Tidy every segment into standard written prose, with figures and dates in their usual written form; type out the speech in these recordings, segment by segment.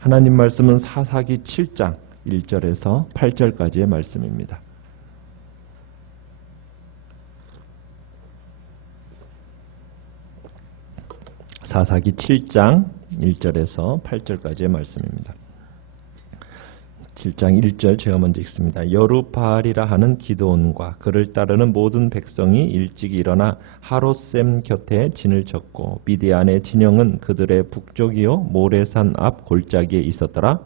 하나님 말씀은 사사기 7장 1절에서 8절까지의 말씀입니다. 사사기 7장 1절에서 8절까지의 말씀입니다. 7장 1절 제가 먼저 읽습니다. 여루바알이라 하는 기드온과 그를 따르는 모든 백성이 일찍 일어나 하롯셈 곁에 진을 쳤고 미디안의 진영은 그들의 북쪽이요 모레산 앞 골짜기에 있었더라.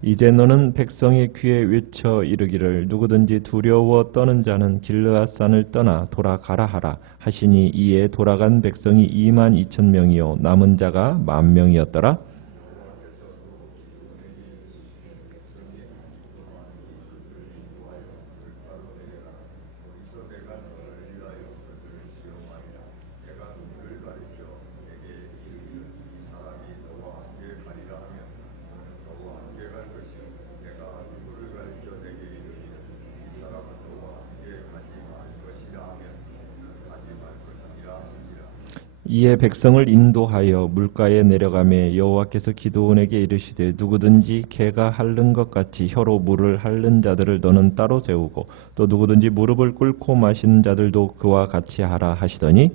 이제 너는 백성의 귀에 외쳐 이르기를 누구든지 두려워 떠는 자는 길르앗산을 떠나 돌아가라 하라 하시니 이에 돌아간 백성이 22,000명이요 남은 자가 10,000명이었더라. 이에 백성을 인도하여 물가에 내려가매 여호와께서 기드온에게 이르시되 누구든지 개가 핥는 것 같이 혀로 물을 핥는 자들을 너는 따로 세우고 또 누구든지 무릎을 꿇고 마시는 자들도 그와 같이 하라 하시더니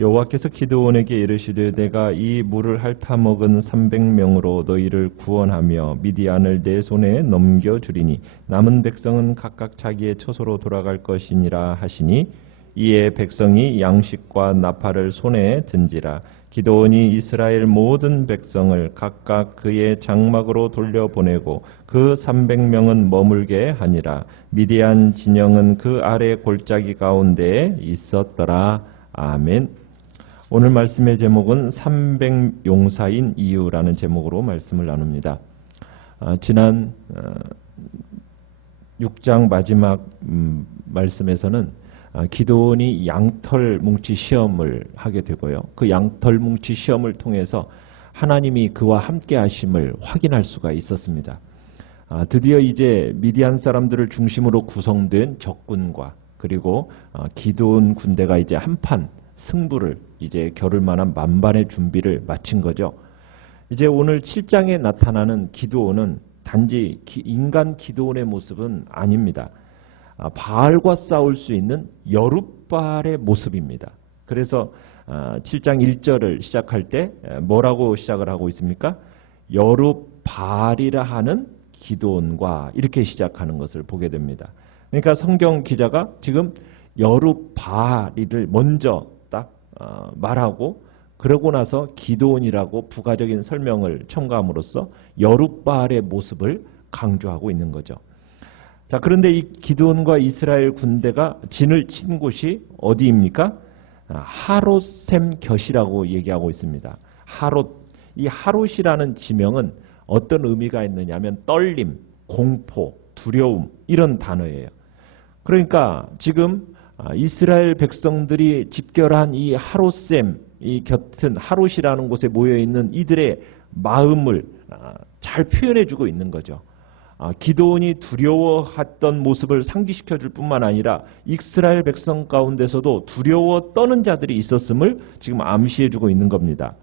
여호와께서 기드온에게 이르시되 내가 이 물을 핥아먹은 300명으로 너희를 구원하며 미디안을 내 손에 넘겨주리니 남은 백성은 각각 자기의 처소로 돌아갈 것이니라 하시니 이에 백성이 양식과 나팔을 손에 든지라. 기드온이 이스라엘 모든 백성을 각각 그의 장막으로 돌려보내고 그 300명은 머물게 하니라. 미디안 진영은 그 아래 골짜기 가운데에 있었더라. 아멘. 오늘 말씀의 제목은 300용사인 이유라는 제목으로 말씀을 나눕니다. 지난 6장 마지막 말씀에서는 기드온이 양털 뭉치 시험을 하게 되고요. 그 양털 뭉치 시험을 통해서 하나님이 그와 함께 하심을 확인할 수가 있었습니다. 드디어 이제 미디안 사람들을 중심으로 구성된 적군과 그리고 기드온 군대가 이제 한판 승부를 이제 겨룰 만한 만반의 준비를 마친 거죠. 이제 오늘 7장에 나타나는 기드온은 단지 인간 기드온의 모습은 아닙니다. 바알과 싸울 수 있는 여룻바알의 모습입니다. 그래서 7장 1절을 시작할 때 뭐라고 시작을 하고 있습니까? 여룻바알이라 하는 기드온과 이렇게 시작하는 것을 보게 됩니다. 그러니까 성경 기자가 지금 여룻바알을 먼저 딱 말하고 그러고 나서 기드온이라고 부가적인 설명을 첨가함으로써 여룻바알의 모습을 강조하고 있는 거죠. 자, 그런데 이 기드온과 이스라엘 군대가 진을 친 곳이 어디입니까? 하롯셈 곁이라고 얘기하고 있습니다. 이 하롯이라는 지명은 어떤 의미가 있느냐면 떨림, 공포, 두려움 이런 단어예요. 그러니까 지금 이스라엘 백성들이 집결한 이 하롯셈, 이 곁은 하롯이라는 곳에 모여있는 이들의 마음을 잘 표현해주고 있는 거죠. 기드온이 두려워했던 모습을 상기시켜 줄 뿐만 아니라 이스라엘 백성 가운데서도 두려워 떠는 자들이 있었음을 지금 암시해주고 있는 겁니다.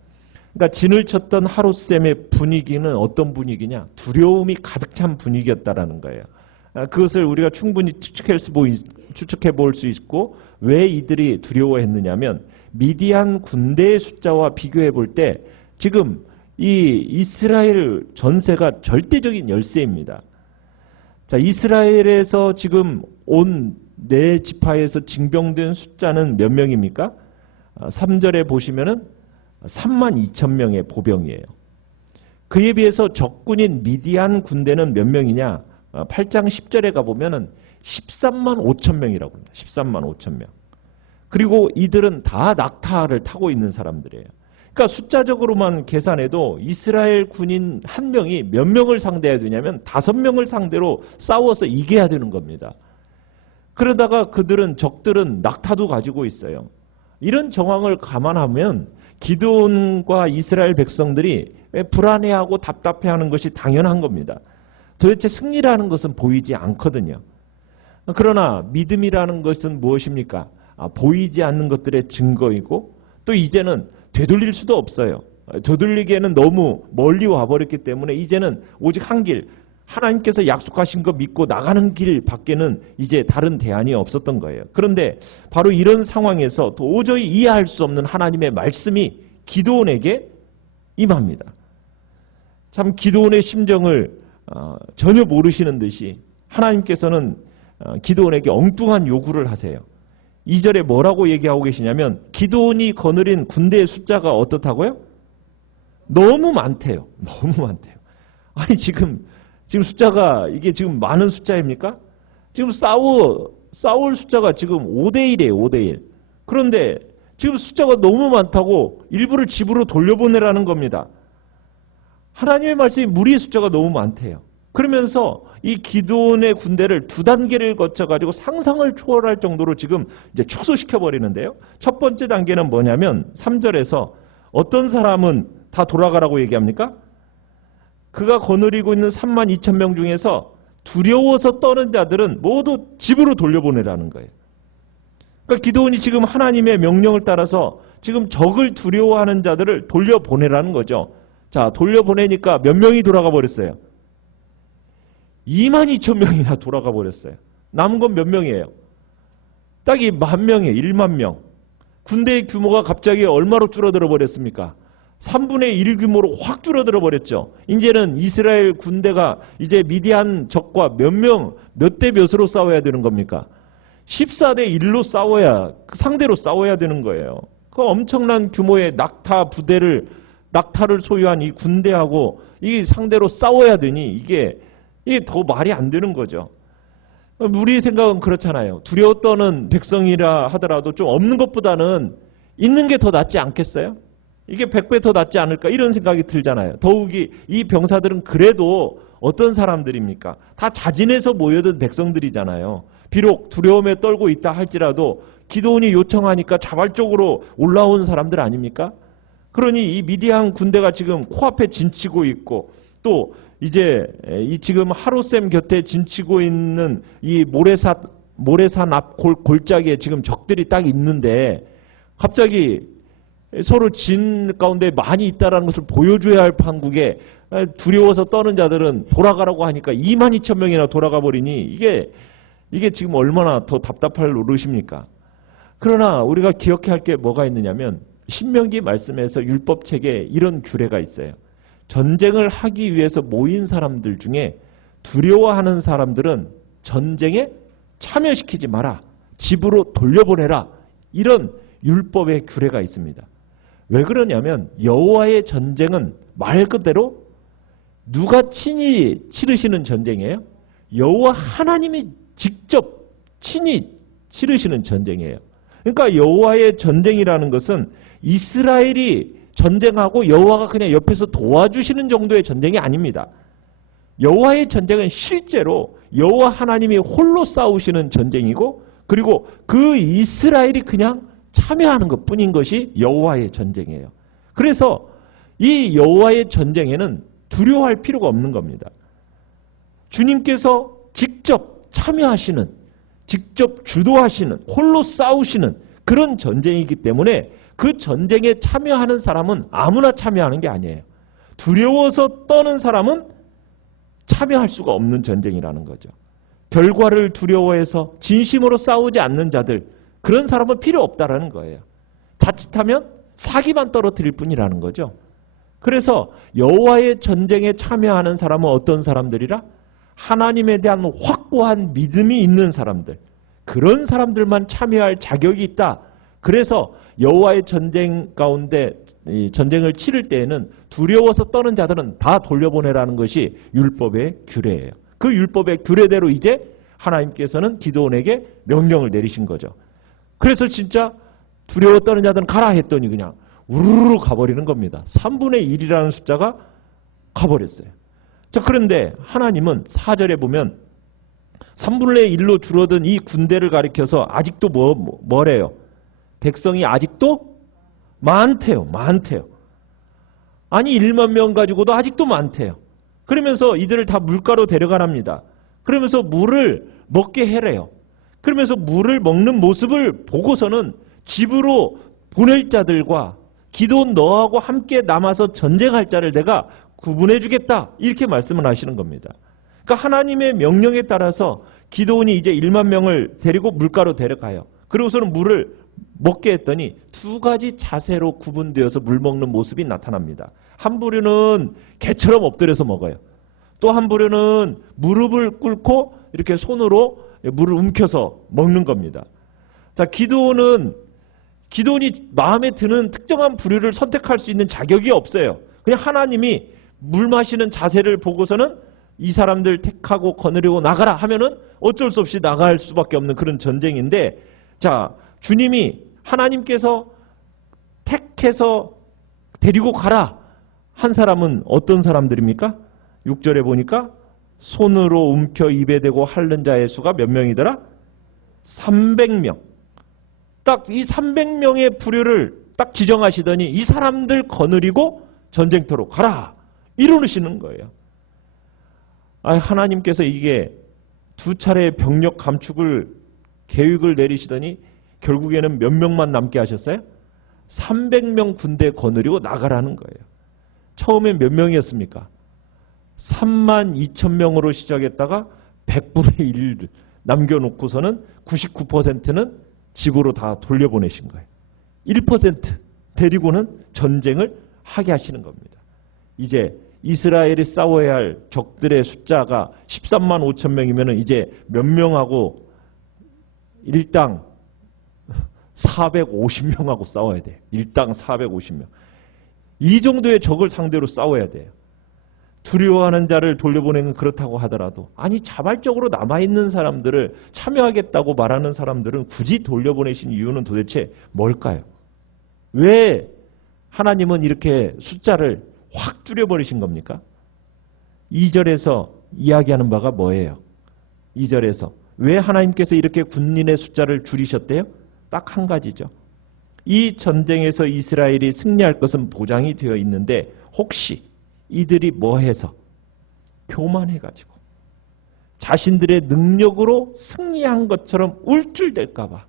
그러니까 진을 쳤던 하롯셈의 분위기는 어떤 분위기냐? 두려움이 가득 찬 분위기였다라는 거예요. 그것을 우리가 충분히 추측해 볼 수 있고 왜 이들이 두려워했느냐면 미디안 군대의 숫자와 비교해 볼 때 지금 이 이스라엘 전세가 절대적인 열세입니다. 자, 이스라엘에서 지금 온 네 지파에서 징병된 숫자는 몇 명입니까? 3절에 보시면은 32,000명의 보병이에요. 그에 비해서 적군인 미디안 군대는 몇 명이냐? 8장 10절에 가보면은 13만 5천 명이라고 합니다. 13만 5천 명. 그리고 이들은 다 낙타를 타고 있는 사람들이에요. 그러니까 숫자적으로만 계산해도 이스라엘 군인 한 명이 몇 명을 상대해야 되냐면 5명을 상대로 싸워서 이겨야 되는 겁니다. 그러다가 그들은 적들은 낙타도 가지고 있어요. 이런 정황을 감안하면 기드온과 이스라엘 백성들이 왜 불안해하고 답답해하는 것이 당연한 겁니다. 도대체 승리라는 것은 보이지 않거든요. 그러나 믿음이라는 것은 무엇입니까? 보이지 않는 것들의 증거이고 또 이제는 되돌릴 수도 없어요. 되돌리기에는 너무 멀리 와버렸기 때문에 이제는 오직 한 길, 하나님께서 약속하신 거 믿고 나가는 길 밖에는 이제 다른 대안이 없었던 거예요. 그런데 바로 이런 상황에서 도저히 이해할 수 없는 하나님의 말씀이 기드온에게 임합니다. 참 기드온의 심정을 전혀 모르시는 듯이 하나님께서는 기드온에게 엉뚱한 요구를 하세요. 2절에 뭐라고 얘기하고 계시냐면 기드온이 거느린 군대의 숫자가 어떻다고요? 너무 많대요. 너무 많대요. 아니 지금 숫자가 이게 지금 많은 숫자입니까? 지금 싸울 숫자가 지금 5대1이에요. 5대1. 그런데 지금 숫자가 너무 많다고 일부를 집으로 돌려보내라는 겁니다. 하나님의 말씀이 무리의 숫자가 너무 많대요. 그러면서 이 기드온의 군대를 두 단계를 거쳐가지고 상상을 초월할 정도로 지금 이제 축소시켜 버리는데요. 첫 번째 단계는 뭐냐면 3절에서 어떤 사람은 다 돌아가라고 얘기합니까? 그가 거느리고 있는 32,000명 중에서 두려워서 떠는 자들은 모두 집으로 돌려보내라는 거예요. 그러니까 기드온이 지금 하나님의 명령을 따라서 지금 적을 두려워하는 자들을 돌려보내라는 거죠. 자, 돌려보내니까 몇 명이 돌아가 버렸어요? 22,000명이나 돌아가 버렸어요. 남은 건 몇 명이에요? 딱 10,000명이에요. 10,000명. 군대의 규모가 갑자기 얼마로 줄어들어 버렸습니까? 3분의 1 규모로 확 줄어들어 버렸죠. 이제는 이스라엘 군대가 이제 미디안 적과 몇 대 몇으로 싸워야 되는 겁니까? 14대 1로 상대로 싸워야 되는 거예요. 그 엄청난 규모의 낙타를 소유한 이 군대하고 이 상대로 싸워야 되니 이게 더 말이 안 되는 거죠. 우리 생각은 그렇잖아요. 두려워 떠는 백성이라 하더라도 좀 없는 것보다는 있는 게 더 낫지 않겠어요? 이게 100배 더 낫지 않을까 이런 생각이 들잖아요. 더욱이 이 병사들은 그래도 어떤 사람들입니까? 다 자진해서 모여든 백성들이잖아요. 비록 두려움에 떨고 있다 할지라도 기드온이 요청하니까 자발적으로 올라온 사람들 아닙니까? 그러니 이 미디안 군대가 지금 코앞에 진치고 있고 또 이제 이 지금 하롯셈 곁에 진치고 있는 이 모래산 앞 골짜기에 지금 적들이 딱 있는데 갑자기 서로 진 가운데 많이 있다는 것을 보여줘야 할 판국에 두려워서 떠는 자들은 돌아가라고 하니까 22,000명이나 돌아가 버리니 이게 지금 얼마나 더 답답할 노릇입니까? 그러나 우리가 기억해야 할 게 뭐가 있느냐면 신명기 말씀에서 율법책에 이런 규례가 있어요. 전쟁을 하기 위해서 모인 사람들 중에 두려워하는 사람들은 전쟁에 참여시키지 마라. 집으로 돌려보내라. 이런 율법의 규례가 있습니다. 왜 그러냐면 여호와의 전쟁은 말 그대로 누가 친히 치르시는 전쟁이에요? 여호와 하나님이 직접 친히 치르시는 전쟁이에요. 그러니까 여호와의 전쟁이라는 것은 이스라엘이 전쟁하고 여호와가 그냥 옆에서 도와주시는 정도의 전쟁이 아닙니다. 여호와의 전쟁은 실제로 여호와 하나님이 홀로 싸우시는 전쟁이고 그리고 그 이스라엘이 그냥 참여하는 것뿐인 것이 여호와의 전쟁이에요. 그래서 이 여호와의 전쟁에는 두려워할 필요가 없는 겁니다. 주님께서 직접 참여하시는, 직접 주도하시는, 홀로 싸우시는 그런 전쟁이기 때문에 그 전쟁에 참여하는 사람은 아무나 참여하는 게 아니에요. 두려워서 떠는 사람은 참여할 수가 없는 전쟁이라는 거죠. 결과를 두려워해서 진심으로 싸우지 않는 자들, 그런 사람은 필요 없다라는 거예요. 자칫하면 사기만 떨어뜨릴 뿐이라는 거죠. 그래서 여호와의 전쟁에 참여하는 사람은 어떤 사람들이라? 하나님에 대한 확고한 믿음이 있는 사람들, 그런 사람들만 참여할 자격이 있다. 그래서 여호와의 전쟁 가운데 전쟁을 치를 때에는 두려워서 떠는 자들은 다 돌려보내라는 것이 율법의 규례예요. 그 율법의 규례대로 이제 하나님께서는 기드온에게 명령을 내리신 거죠. 그래서 진짜 두려워 떠는 자들은 가라 했더니 그냥 우르르 가버리는 겁니다. 3분의 1이라는 숫자가 가버렸어요. 자, 그런데 하나님은 4절에 보면 3분의 1로 줄어든 이 군대를 가리켜서 아직도 뭐래요? 백성이 아직도 많대요. 많대요. 아니 1만 명 가지고도 아직도 많대요. 그러면서 이들을 다 물가로 데려가랍니다. 그러면서 물을 먹게 해래요. 그러면서 물을 먹는 모습을 보고서는 집으로 보낼 자들과 기도원 너하고 함께 남아서 전쟁할 자를 내가 구분해 주겠다. 이렇게 말씀을 하시는 겁니다. 그러니까 하나님의 명령에 따라서 기도원이 이제 1만 명을 데리고 물가로 데려가요. 그리고서는 물을 먹게 했더니 두 가지 자세로 구분되어서 물 먹는 모습이 나타납니다. 한 부류는 개처럼 엎드려서 먹어요. 또 한 부류는 무릎을 꿇고 이렇게 손으로 물을 움켜서 먹는 겁니다. 자, 기도원이 마음에 드는 특정한 부류를 선택할 수 있는 자격이 없어요. 그냥 하나님이 물 마시는 자세를 보고서는 이 사람들 택하고 거느리고 나가라 하면은 어쩔 수 없이 나갈 수밖에 없는 그런 전쟁인데, 자, 주님이 하나님께서 택해서 데리고 가라 한 사람은 어떤 사람들입니까? 6절에 보니까 손으로 움켜 입에 대고 핥는 자의 수가 몇 명이더라? 300명. 딱 이 300명의 부류를 딱 지정하시더니 이 사람들 거느리고 전쟁터로 가라 이러시는 거예요. 하나님께서 이게 두 차례의 병력 감축을 계획을 내리시더니 결국에는 몇 명만 남게 하셨어요? 300명 군대 거느리고 나가라는 거예요. 처음엔 몇 명이었습니까? 32,000명으로 시작했다가 100분의 1 남겨놓고서는 99%는 집으로 다 돌려보내신 거예요. 1% 데리고는 전쟁을 하게 하시는 겁니다. 이제 이스라엘이 싸워야 할 적들의 숫자가 13만 5천 명이면 이제 몇 명하고 일당 450명하고 싸워야 돼요. 일당 450명. 이 정도의 적을 상대로 싸워야 돼요. 두려워하는 자를 돌려보내는 그렇다고 하더라도 아니 자발적으로 남아있는 사람들을 참여하겠다고 말하는 사람들은 굳이 돌려보내신 이유는 도대체 뭘까요? 왜 하나님은 이렇게 숫자를 확 줄여버리신 겁니까? 2절에서 이야기하는 바가 뭐예요? 2절에서 왜 하나님께서 이렇게 군인의 숫자를 줄이셨대요? 딱 한 가지죠. 이 전쟁에서 이스라엘이 승리할 것은 보장이 되어 있는데 혹시 이들이 뭐해서 교만해가지고 자신들의 능력으로 승리한 것처럼 울줄댈까 봐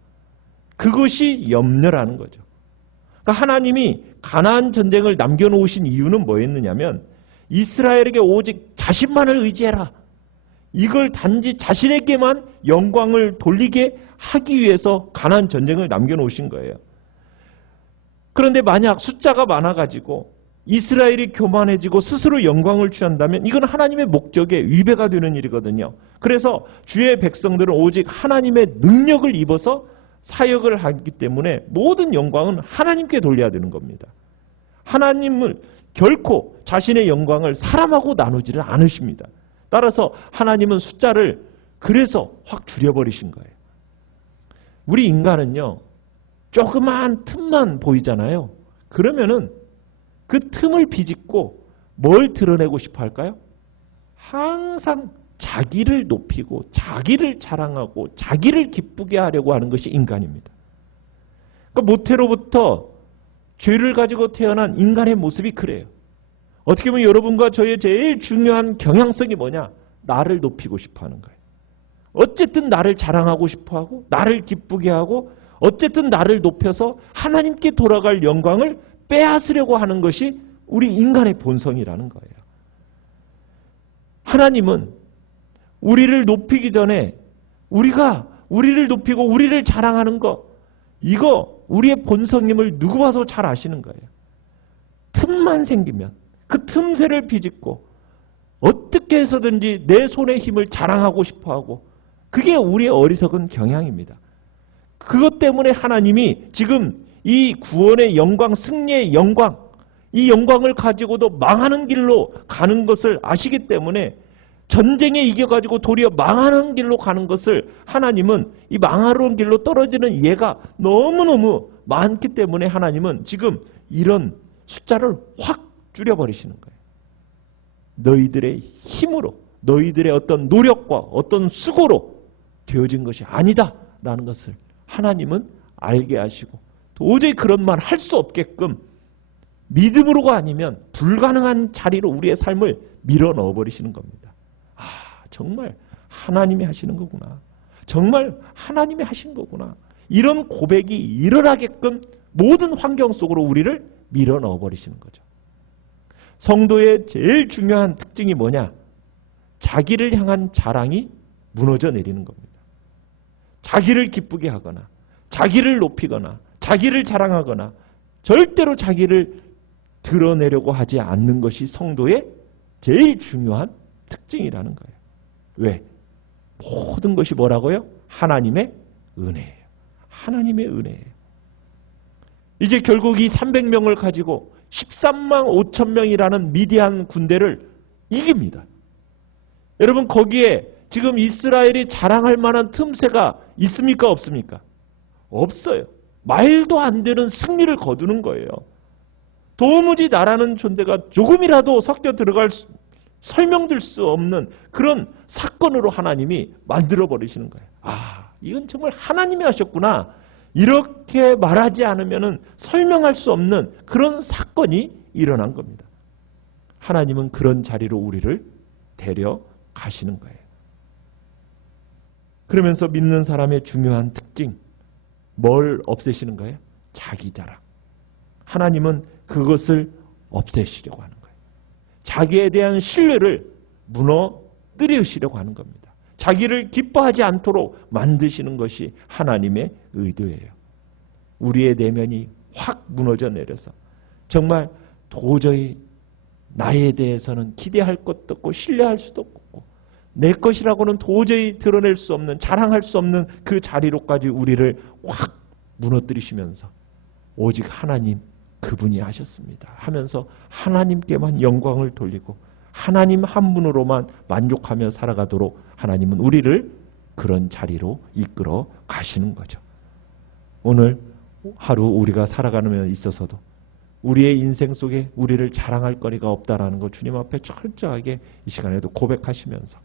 그것이 염려라는 거죠. 그러니까 하나님이 가나안 전쟁을 남겨놓으신 이유는 뭐였느냐면 이스라엘에게 오직 자신만을 의지해라. 이걸 단지 자신에게만 영광을 돌리게 하기 위해서 가나안 전쟁을 남겨놓으신 거예요. 그런데 만약 숫자가 많아가지고 이스라엘이 교만해지고 스스로 영광을 취한다면 이건 하나님의 목적에 위배가 되는 일이거든요. 그래서 주의 백성들은 오직 하나님의 능력을 입어서 사역을 하기 때문에 모든 영광은 하나님께 돌려야 되는 겁니다. 하나님을 결코 자신의 영광을 사람하고 나누지를 않으십니다. 따라서 하나님은 숫자를 그래서 확 줄여버리신 거예요. 우리 인간은요, 조그마한 틈만 보이잖아요. 그러면은 그 틈을 비집고 뭘 드러내고 싶어 할까요? 항상 자기를 높이고 자기를 자랑하고 자기를 기쁘게 하려고 하는 것이 인간입니다. 그러니까 모태로부터 죄를 가지고 태어난 인간의 모습이 그래요. 어떻게 보면 여러분과 저의 제일 중요한 경향성이 뭐냐? 나를 높이고 싶어 하는 거예요. 어쨌든 나를 자랑하고 싶어 하고 나를 기쁘게 하고 어쨌든 나를 높여서 하나님께 돌아갈 영광을 빼앗으려고 하는 것이 우리 인간의 본성이라는 거예요. 하나님은 우리를 높이기 전에 우리가 우리를 높이고 우리를 자랑하는 거 이거 우리의 본성임을 누구 봐도 잘 아시는 거예요. 틈만 생기면 그 틈새를 비집고 어떻게 해서든지 내 손의 힘을 자랑하고 싶어하고 그게 우리의 어리석은 경향입니다. 그것 때문에 하나님이 지금 이 구원의 영광, 승리의 영광, 이 영광을 가지고도 망하는 길로 가는 것을 아시기 때문에 전쟁에 이겨가지고 도리어 망하는 길로 가는 것을 하나님은 이 망하는 길로 떨어지는 예가 너무너무 많기 때문에 하나님은 지금 이런 숫자를 확 줄여버리시는 거예요. 너희들의 힘으로, 너희들의 어떤 노력과 어떤 수고로 되어진 것이 아니다라는 것을 하나님은 알게 하시고 도저히 그런 말 할 수 없게끔 믿음으로가 아니면 불가능한 자리로 우리의 삶을 밀어 넣어 버리시는 겁니다. 아, 정말 하나님이 하시는 거구나. 정말 하나님이 하신 거구나. 이런 고백이 일어나게끔 모든 환경 속으로 우리를 밀어 넣어 버리시는 거죠. 성도의 제일 중요한 특징이 뭐냐? 자기를 향한 자랑이 무너져 내리는 겁니다. 자기를 기쁘게 하거나 자기를 높이거나 자기를 자랑하거나 절대로 자기를 드러내려고 하지 않는 것이 성도의 제일 중요한 특징이라는 거예요. 왜? 모든 것이 뭐라고요? 하나님의 은혜예요. 하나님의 은혜예요. 이제 결국 이 300명을 가지고 13만 5천 명이라는 미디안 군대를 이깁니다. 여러분 거기에 지금 이스라엘이 자랑할 만한 틈새가 있습니까? 없습니까? 없어요. 말도 안 되는 승리를 거두는 거예요. 도무지 나라는 존재가 조금이라도 섞여 들어갈 설명될 수 없는 그런 사건으로 하나님이 만들어버리시는 거예요. 아, 이건 정말 하나님이 하셨구나. 이렇게 말하지 않으면 설명할 수 없는 그런 사건이 일어난 겁니다. 하나님은 그런 자리로 우리를 데려가시는 거예요. 그러면서 믿는 사람의 중요한 특징, 뭘 없애시는 거예요? 자기 자랑. 하나님은 그것을 없애시려고 하는 거예요. 자기에 대한 신뢰를 무너뜨리시려고 하는 겁니다. 자기를 기뻐하지 않도록 만드시는 것이 하나님의 의도예요. 우리의 내면이 확 무너져 내려서 정말 도저히 나에 대해서는 기대할 것도 없고 신뢰할 수도 없고 내 것이라고는 도저히 드러낼 수 없는 자랑할 수 없는 그 자리로까지 우리를 확 무너뜨리시면서 오직 하나님 그분이 하셨습니다 하면서 하나님께만 영광을 돌리고 하나님 한 분으로만 만족하며 살아가도록 하나님은 우리를 그런 자리로 이끌어 가시는 거죠. 오늘 하루 우리가 살아가는 데 있어서도 우리의 인생 속에 우리를 자랑할 거리가 없다라는 거 주님 앞에 철저하게 이 시간에도 고백하시면서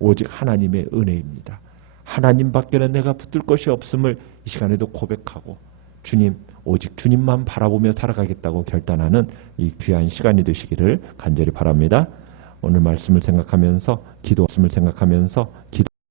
오직 하나님의 은혜입니다. 하나님밖에는 내가 붙들 것이 없음을 이 시간에도 고백하고 주님, 오직 주님만 바라보며 살아가겠다고 결단하는 이 귀한 시간이 되시기를 간절히 바랍니다. 오늘 말씀을 생각하면서 기도 말씀을 생각하면서 기도